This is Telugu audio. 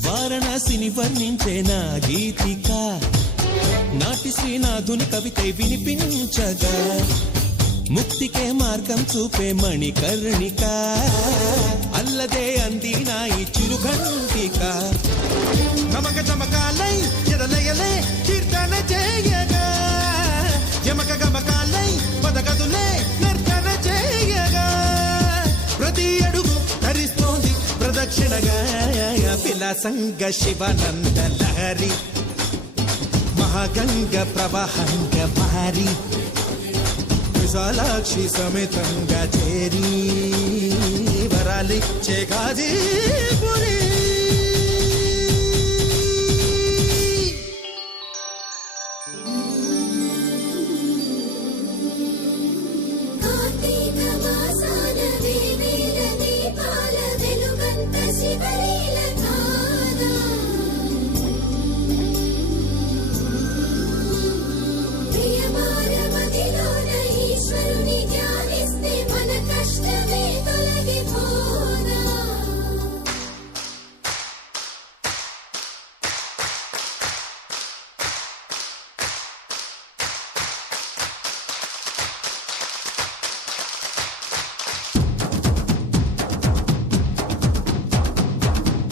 వారణాసిని వర్ణించే నా గీతిక నాటి శ్రీనాథుని కవితై వినిపించగా ముక్తికే మార్గం చూపే మణికర్ణిక అల్లదే అంది నా ఈ చిరుఘంటిక నమక చమకాలై ఎదలయలే కీర్తన చేయగా యమక గమకాలై పదగదులే నర్తన చేయగా ప్రతి అడుగు ధరిస్తోంది ప్రదక్షిణగా విలాసంగ శివనంద లహరి మహాగంగ ప్రవాహంగ మారి విశాలాక్షి సమేతంగా చేరి వరాలిచ్చే గాజీపురి